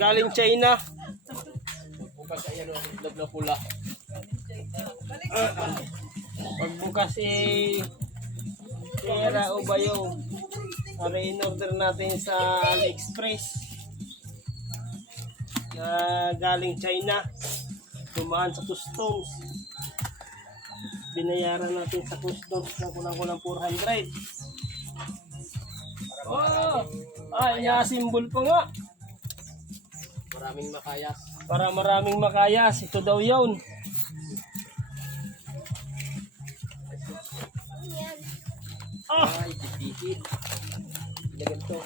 Galing China. Bukas ay ano, itlog na pula. Pagbukas pera o bayo. Para in-order natin sa AliExpress. Na galing China. Dumaan sa customs. Binayaran natin sa customs na kulang-kulang 400. Oh! Simbol pa nga. Maraming makayas. Para maraming makayas. Ito daw yun. Ay, dipihit. Ilagyan to.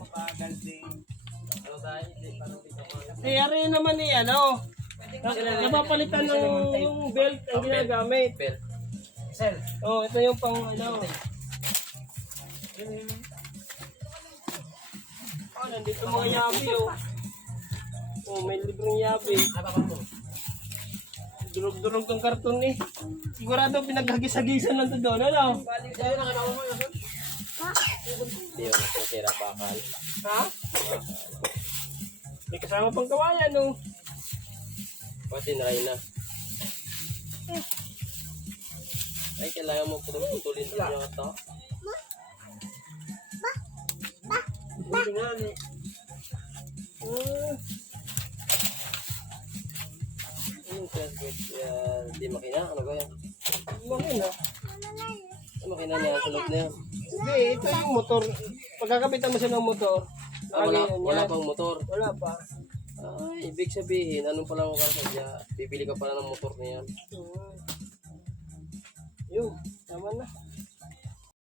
Mabagal din. Ano tayo? Ari naman ano. Napapalitan ng belt ang ginagamit. Belt. Sir. Oh, ito yung pang ano. Nandito mga yabi oh. Oh, may libreng yabi. Durog-durog tong karton eh. Sigurado pinaghagis-hagisan lang to doon, ano? Hindi yun, masira bakal. Ha? May kasama pang kawayan, no? Pati na na. Ay, kailangan mo putulin sa mga ito. Buti nga, eh. Anong transport? Di makina? Ano ba yan? Makina. Makina niya, tulog na yan. Hindi, ito yung motor. Pagkakapitan mo siya ng motor. Wala pang motor. Wala pa. Ay, ibig sabihin, anong pala mo kasadya? Bibili ka pala ng motor na yan. Yun, tama na.